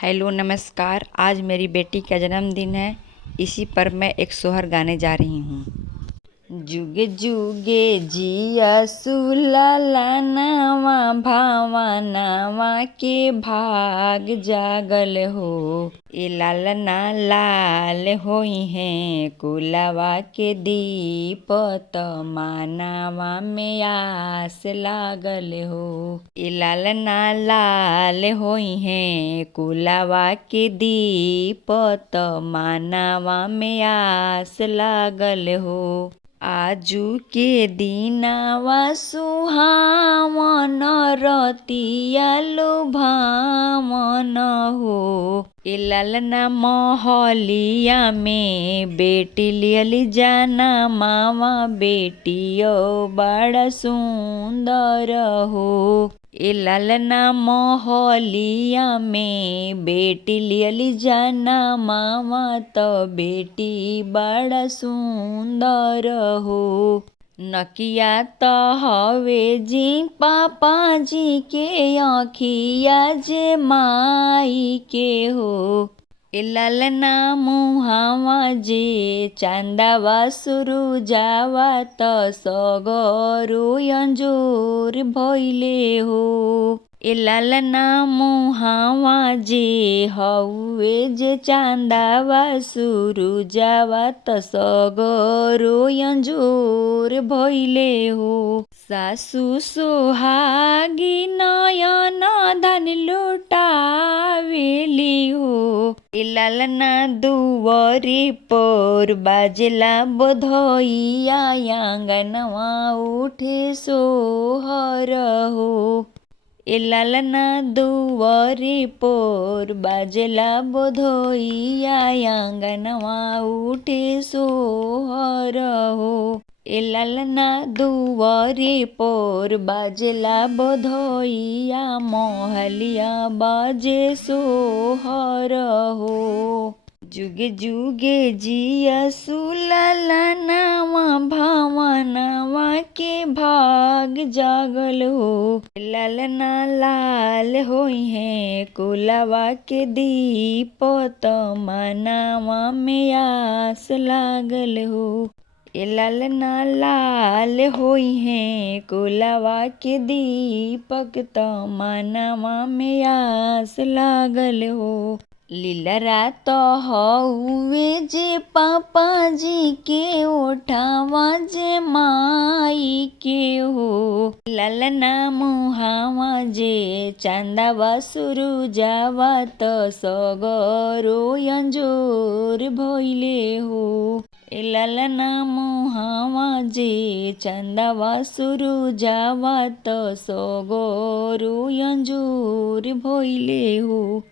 Hello नमस्कार। आज मेरी बेटी का जन्मदिन है। इसी पर मैं एक सोहर गाने जा रही हूँ। जुगे जुगे जिया सुलाला नावा भावानावा के भाग जागल हो। ए लाल ना लाल होई हैं कुलावा के दीपत मानावा में आस लागल हो। ए लाल ना लाल होई हैं कुलावा के दीपत मानावा में आस लागल हो। आजू के दिनावा सुहावन रतिया लुभावन हो। ए लालना महलिया में बेटी लियली जाना मामा बेटियो बड़ा सुंदर हो। ए लालना महलिया में बेटी लियली जाना मामा तो बेटी बड़ा सुंदर हो। नकिया तो हवे जी पापा जी के आँखिया जे माई के हो। ए लालना मुहावा जे चांदावा सुरुजावा त सगरो अंजोर भइले हो। ए लालना मुहावा जे हउए जे चांदावा सुरुजावा त सगरो अंजोर भइले हो। सासु सोहागी नयन धन लुटावेली हो। ए लालना दुवरी पर बाजला बधइया आंगनवा उठे सोहर हो। ए लालना दुवरी पर बाजला बधइया आंगनवा उठे सोहर हो। ए लालना दुवरी पर बाजला बधइया महलिया बाजे सोहर हो। जुगे जुगे जिया सुलाला नावा भावनावा के भाग जागल हो। लालना लाल होई हैं कुलावा के दीपत मानावा में आस लागल हो। ए लालना लाल होई हैं कुलावा के दीपक त मानावा में आस लागल हो। लीलरा तो हउए जे पापा जी के ओठावा जे माई के हो। लालना मुहावा जे चांदावा सुरुजावा त सगरो अंजोर भइले हो। ए लालना मुहावा जे चांदावा सुरुजावा त सगरो अंजोर भइले हो।